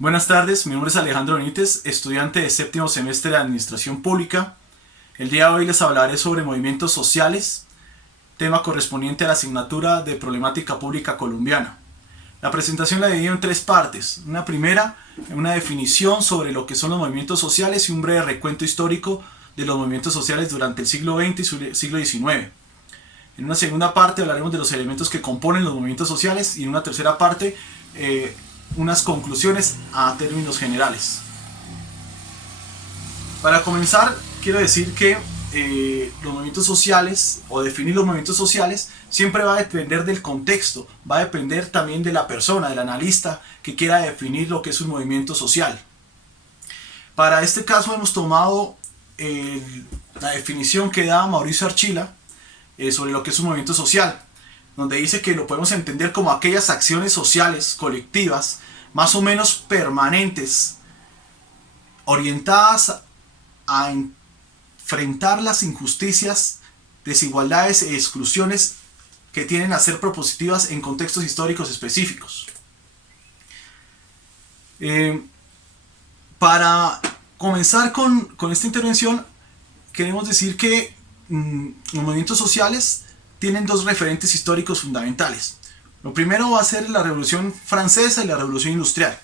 Buenas tardes, mi nombre es Alejandro Benítez, estudiante de séptimo semestre de Administración Pública. El día de hoy les hablaré sobre movimientos sociales, tema correspondiente a la asignatura de Problemática Pública Colombiana. La presentación la divido en tres partes. Una primera, una definición sobre lo que son los movimientos sociales y un breve recuento histórico de los movimientos sociales durante el siglo XX y siglo XIX. En una segunda parte hablaremos de los elementos que componen los movimientos sociales y en una tercera parte unas conclusiones a términos generales. Para comenzar, quiero decir que los movimientos sociales, o definir los movimientos sociales, siempre va a depender del contexto, va a depender también de la persona, del analista que quiera definir lo que es un movimiento social. Para este caso hemos tomado la definición que da Mauricio Archila sobre lo que es un movimiento social, donde dice que lo podemos entender como aquellas acciones sociales colectivas más o menos permanentes, orientadas a enfrentar las injusticias, desigualdades e exclusiones que tienden a ser propositivas en contextos históricos específicos. Para comenzar con esta intervención, queremos decir que los movimientos sociales tienen dos referentes históricos fundamentales. Lo primero va a ser la Revolución Francesa y la Revolución Industrial.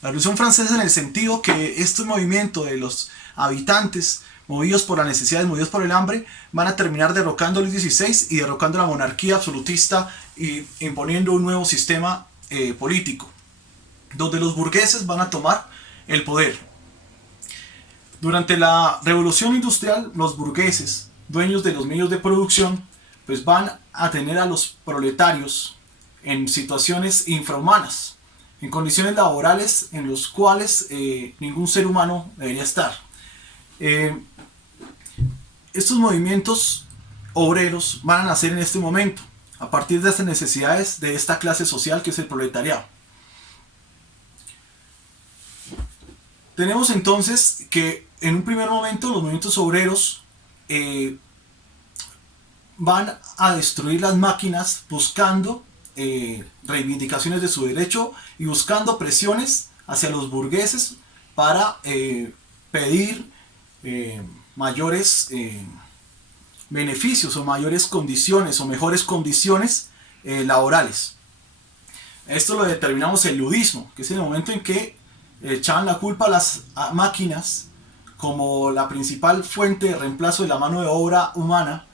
La Revolución Francesa en el sentido que este movimiento de los habitantes, movidos por las necesidades, movidos por el hambre, van a terminar derrocando a Luis XVI y derrocando la monarquía absolutista y imponiendo un nuevo sistema político, donde los burgueses van a tomar el poder. Durante la Revolución Industrial, los burgueses, dueños de los medios de producción, pues van a tener a los proletarios en situaciones infrahumanas, en condiciones laborales en las cuales ningún ser humano debería estar. Estos movimientos obreros van a nacer en este momento, a partir de estas necesidades de esta clase social que es el proletariado. Tenemos entonces que en un primer momento los movimientos obreros van a destruir las máquinas buscando reivindicaciones de su derecho y buscando presiones hacia los burgueses para pedir mayores beneficios o mayores condiciones o mejores condiciones laborales. Esto lo determinamos el ludismo, que es el momento en que echaban la culpa a las máquinas como la principal fuente de reemplazo de la mano de obra humana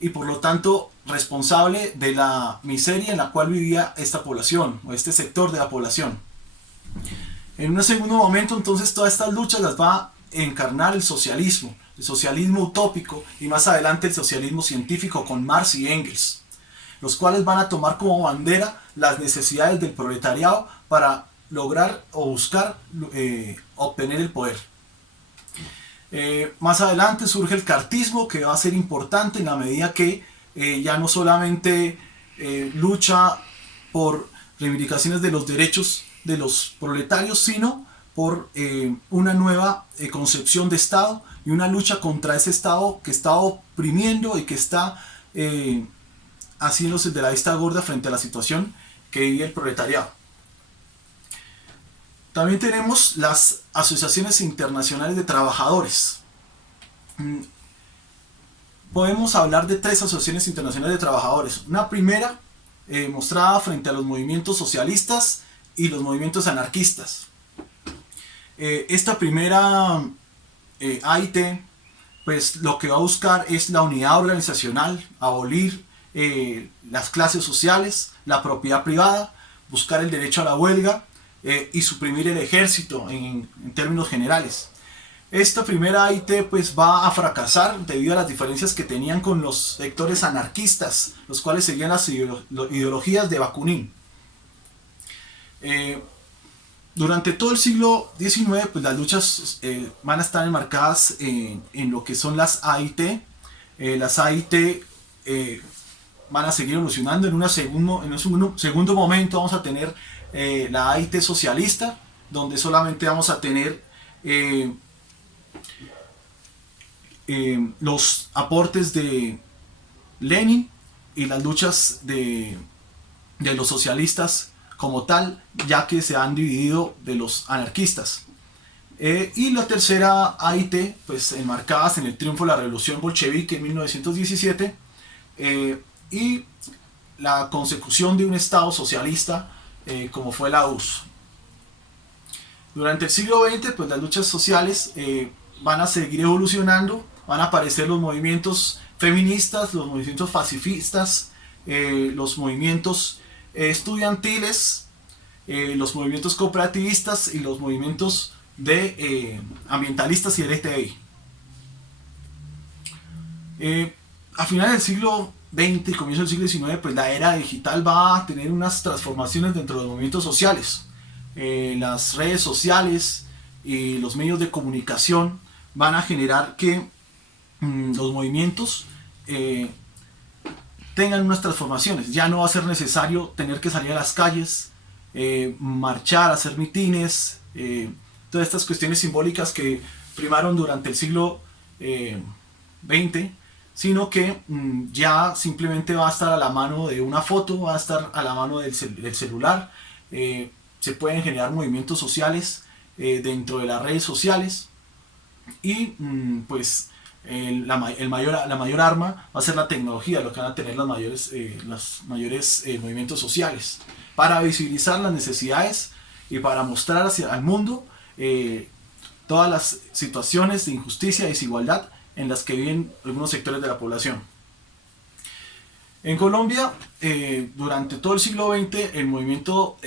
y por lo tanto responsable de la miseria en la cual vivía esta población o este sector de la población. En un segundo momento entonces todas estas luchas las va a encarnar el socialismo utópico y más adelante el socialismo científico con Marx y Engels, los cuales van a tomar como bandera las necesidades del proletariado para lograr o buscar obtener el poder. Más adelante surge el cartismo, que va a ser importante en la medida que ya no solamente lucha por reivindicaciones de los derechos de los proletarios, sino por una nueva concepción de Estado y una lucha contra ese Estado que está oprimiendo y que está haciéndose de la vista gorda frente a la situación que vive el proletariado. También tenemos las asociaciones internacionales de trabajadores. Podemos hablar de tres asociaciones internacionales de trabajadores. Una primera, mostrada frente a los movimientos socialistas y los movimientos anarquistas. Esta primera AIT, pues lo que va a buscar es la unidad organizacional, abolir las clases sociales, la propiedad privada, buscar el derecho a la huelga, y suprimir el ejército en términos generales. Esta primera AIT pues va a fracasar debido a las diferencias que tenían con los sectores anarquistas, los cuales seguían las ideologías de Bakunin. Durante todo el siglo XIX pues las luchas van a estar enmarcadas en lo que son las AIT. Las AIT van a seguir evolucionando. En un segundo momento vamos a tener la AIT socialista, donde solamente vamos a tener los aportes de Lenin y las luchas de los socialistas como tal, ya que se han dividido de los anarquistas. Y la tercera AIT, pues enmarcadas en el triunfo de la revolución bolchevique en 1917 y la consecución de un Estado socialista como fue la URSS. Durante el siglo XX, pues las luchas sociales van a seguir evolucionando, van a aparecer los movimientos feministas, los movimientos pacifistas, los movimientos estudiantiles, los movimientos cooperativistas y los movimientos de ambientalistas y LGTBI. A finales del siglo XX y comienzo del siglo XIX, pues la era digital va a tener unas transformaciones dentro de los movimientos sociales. Las redes sociales y los medios de comunicación van a generar que los movimientos tengan unas transformaciones. Ya no va a ser necesario tener que salir a las calles, marchar, hacer mitines, todas estas cuestiones simbólicas que primaron durante el siglo XX, sino que ya simplemente va a estar a la mano de una foto, va a estar a la mano del celular. Se pueden generar movimientos sociales dentro de las redes sociales y pues la mayor arma va a ser la tecnología, lo que van a tener los mayores movimientos sociales para visibilizar las necesidades y para mostrar al mundo todas las situaciones de injusticia y desigualdad en las que viven algunos sectores de la población. En Colombia, durante todo el siglo XX, el movimiento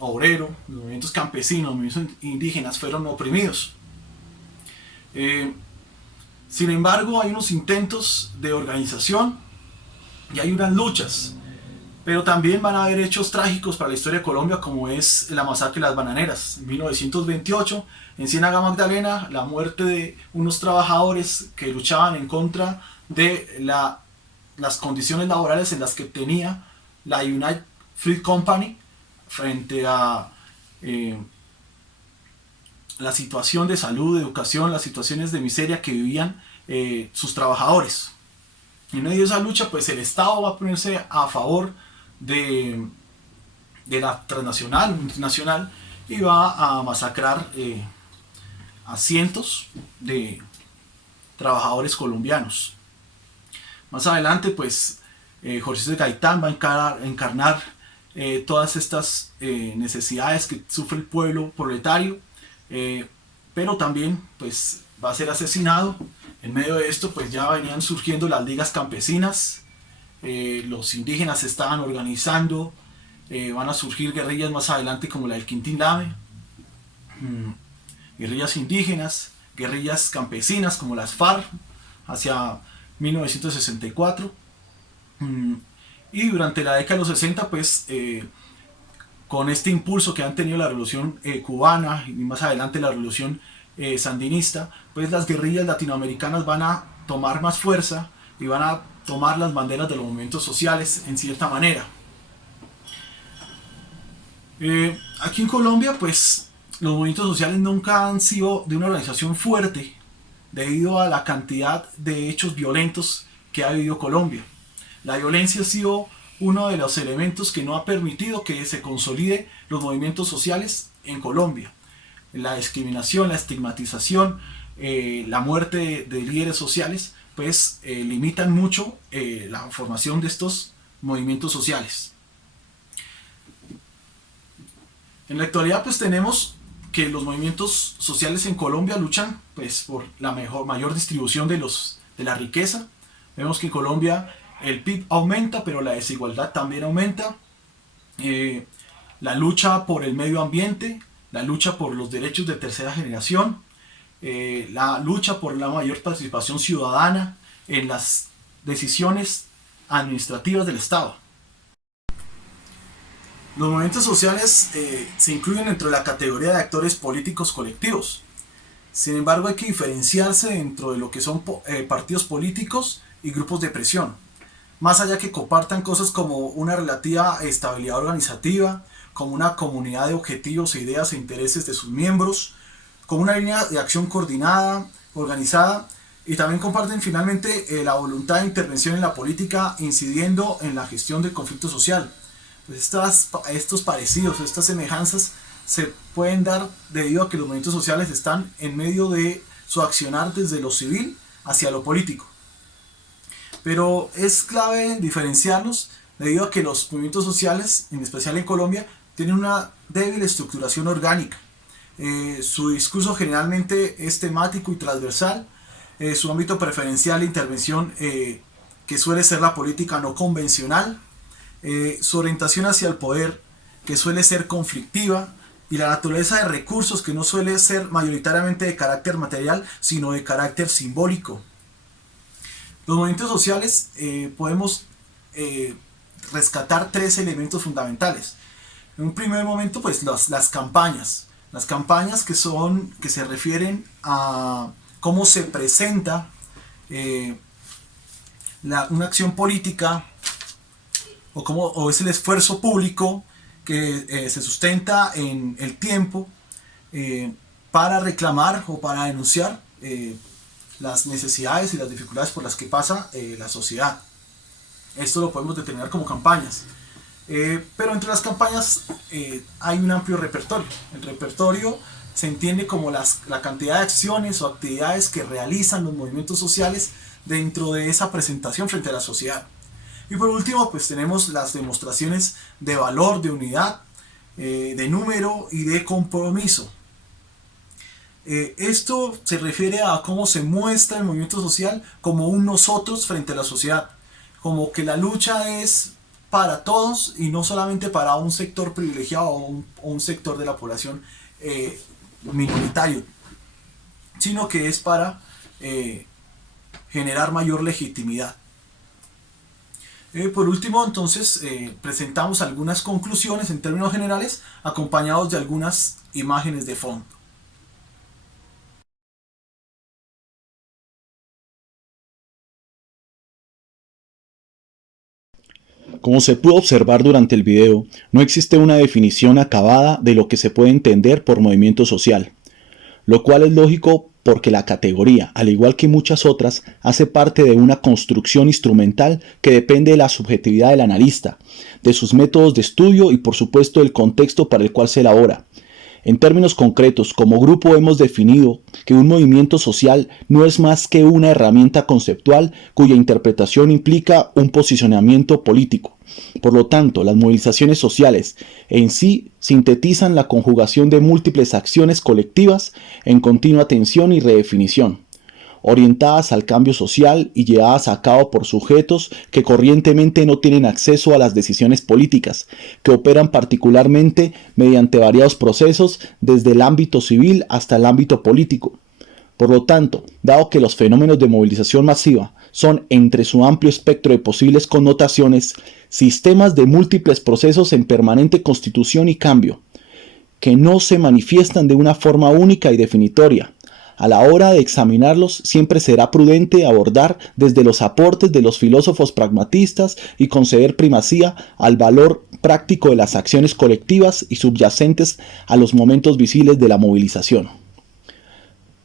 obrero, los movimientos campesinos, los movimientos indígenas fueron oprimidos. Sin embargo, hay unos intentos de organización y hay unas luchas, pero también van a haber hechos trágicos para la historia de Colombia, como es la masacre de las bananeras. En 1928, en Ciénaga Magdalena, la muerte de unos trabajadores que luchaban en contra de las condiciones laborales en las que tenía la United Fruit Company frente a la situación de salud, de educación, las situaciones de miseria que vivían sus trabajadores. En medio de esa lucha, pues el Estado va a ponerse a favor de la transnacional, multinacional, y va a masacrar a cientos de trabajadores colombianos. Más adelante, pues Jorge Gaitán va a encarnar todas estas necesidades que sufre el pueblo proletario, pero también pues va a ser asesinado. En medio de esto pues ya venían surgiendo las ligas campesinas, los indígenas se estaban organizando, van a surgir guerrillas más adelante como la del Quintín Lame, guerrillas indígenas, guerrillas campesinas como las FARC hacia 1964, y durante la década de los 60 pues con este impulso que han tenido la revolución cubana y más adelante la revolución sandinista, pues las guerrillas latinoamericanas van a tomar más fuerza y van a tomar las banderas de los movimientos sociales en cierta manera. Aquí en Colombia pues los movimientos sociales nunca han sido de una organización fuerte debido a la cantidad de hechos violentos que ha vivido Colombia. La violencia ha sido uno de los elementos que no ha permitido que se consolide los movimientos sociales en Colombia. La discriminación, la estigmatización, la muerte de líderes sociales, pues limitan mucho la formación de estos movimientos sociales. En la actualidad pues tenemos que los movimientos sociales en Colombia luchan pues por la mayor distribución de la riqueza. Vemos que en Colombia el PIB aumenta, pero la desigualdad también aumenta. La lucha por el medio ambiente, la lucha por los derechos de tercera generación, la lucha por la mayor participación ciudadana en las decisiones administrativas del Estado. Los movimientos sociales se incluyen dentro de la categoría de actores políticos colectivos. Sin embargo, hay que diferenciarse dentro de lo que son partidos políticos y grupos de presión. Más allá que compartan cosas como una relativa estabilidad organizativa, como una comunidad de objetivos e ideas e intereses de sus miembros, como una línea de acción coordinada, organizada, y también comparten finalmente la voluntad de intervención en la política incidiendo en la gestión del conflicto social. Pues estos parecidos, estas semejanzas se pueden dar debido a que los movimientos sociales están en medio de su accionar desde lo civil hacia lo político. Pero es clave diferenciarlos debido a que los movimientos sociales, en especial en Colombia, tienen una débil estructuración orgánica. Su discurso generalmente es temático y transversal. Su ámbito preferencial de intervención, que suele ser la política no convencional. Su orientación hacia el poder, que suele ser conflictiva. Y la naturaleza de recursos, que no suele ser mayoritariamente de carácter material, sino de carácter simbólico. Los movimientos sociales podemos rescatar tres elementos fundamentales. En un primer momento, pues las campañas. Las campañas que se refieren a cómo se presenta una acción política o es el esfuerzo público que se sustenta en el tiempo para reclamar o para denunciar las necesidades y las dificultades por las que pasa la sociedad. Esto lo podemos determinar como campañas. Pero entre las campañas hay un amplio repertorio. El repertorio se entiende como la cantidad de acciones o actividades que realizan los movimientos sociales dentro de esa presentación frente a la sociedad. Y por último, pues tenemos las demostraciones de valor, de unidad, de número y de compromiso. Esto se refiere a cómo se muestra el movimiento social como un nosotros frente a la sociedad, como que la lucha es para todos y no solamente para un sector privilegiado o un sector de la población minoritario, sino que es para generar mayor legitimidad. Por último, entonces, presentamos algunas conclusiones en términos generales, acompañados de algunas imágenes de fondo. Como se pudo observar durante el video, no existe una definición acabada de lo que se puede entender por movimiento social, lo cual es lógico porque la categoría, al igual que muchas otras, hace parte de una construcción instrumental que depende de la subjetividad del analista, de sus métodos de estudio y por supuesto del contexto para el cual se elabora. En términos concretos, como grupo hemos definido que un movimiento social no es más que una herramienta conceptual cuya interpretación implica un posicionamiento político. Por lo tanto, las movilizaciones sociales en sí sintetizan la conjugación de múltiples acciones colectivas en continua tensión y redefinición, orientadas al cambio social y llevadas a cabo por sujetos que corrientemente no tienen acceso a las decisiones políticas, que operan particularmente mediante variados procesos desde el ámbito civil hasta el ámbito político. Por lo tanto, dado que los fenómenos de movilización masiva son, entre su amplio espectro de posibles connotaciones, sistemas de múltiples procesos en permanente constitución y cambio, que no se manifiestan de una forma única y definitoria, a la hora de examinarlos siempre será prudente abordar desde los aportes de los filósofos pragmatistas y conceder primacía al valor práctico de las acciones colectivas y subyacentes a los momentos visibles de la movilización.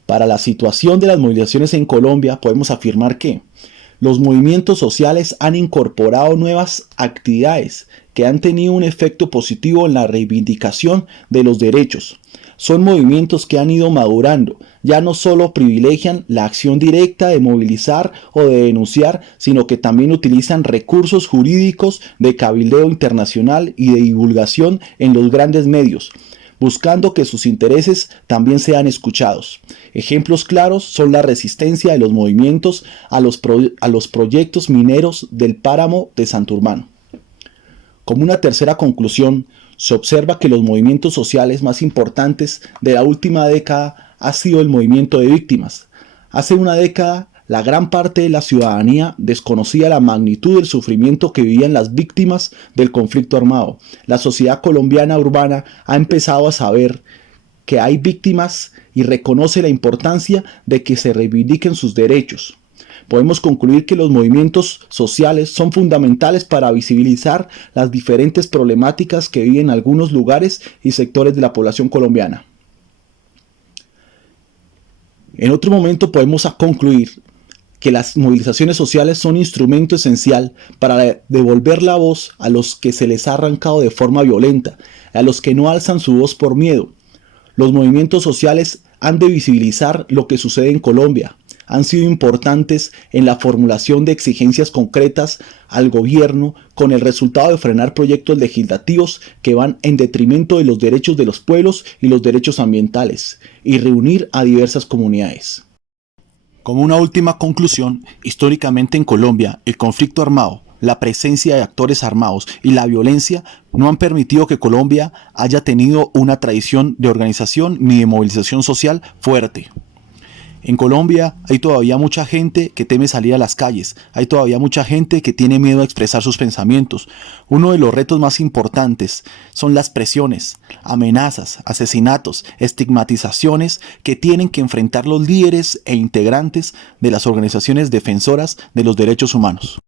Para la situación de las movilizaciones en Colombia podemos afirmar que los movimientos sociales han incorporado nuevas actividades que han tenido un efecto positivo en la reivindicación de los derechos. Son movimientos que han ido madurando, ya no solo privilegian la acción directa de movilizar o de denunciar, sino que también utilizan recursos jurídicos de cabildeo internacional y de divulgación en los grandes medios, buscando que sus intereses también sean escuchados. Ejemplos claros son la resistencia de los movimientos a los proyectos mineros del páramo de Santurbán. Como una tercera conclusión, se observa que los movimientos sociales más importantes de la última década ha sido el movimiento de víctimas. Hace una década, la gran parte de la ciudadanía desconocía la magnitud del sufrimiento que vivían las víctimas del conflicto armado. La sociedad colombiana urbana ha empezado a saber que hay víctimas y reconoce la importancia de que se reivindiquen sus derechos. Podemos concluir que los movimientos sociales son fundamentales para visibilizar las diferentes problemáticas que viven algunos lugares y sectores de la población colombiana. En otro momento podemos concluir que las movilizaciones sociales son instrumento esencial para devolver la voz a los que se les ha arrancado de forma violenta, a los que no alzan su voz por miedo. Los movimientos sociales han de visibilizar lo que sucede en Colombia. Han sido importantes en la formulación de exigencias concretas al gobierno con el resultado de frenar proyectos legislativos que van en detrimento de los derechos de los pueblos y los derechos ambientales y reunir a diversas comunidades. Como una última conclusión, históricamente en Colombia, el conflicto armado, la presencia de actores armados y la violencia no han permitido que Colombia haya tenido una tradición de organización ni de movilización social fuerte. En Colombia hay todavía mucha gente que teme salir a las calles, hay todavía mucha gente que tiene miedo a expresar sus pensamientos. Uno de los retos más importantes son las presiones, amenazas, asesinatos, estigmatizaciones que tienen que enfrentar los líderes e integrantes de las organizaciones defensoras de los derechos humanos.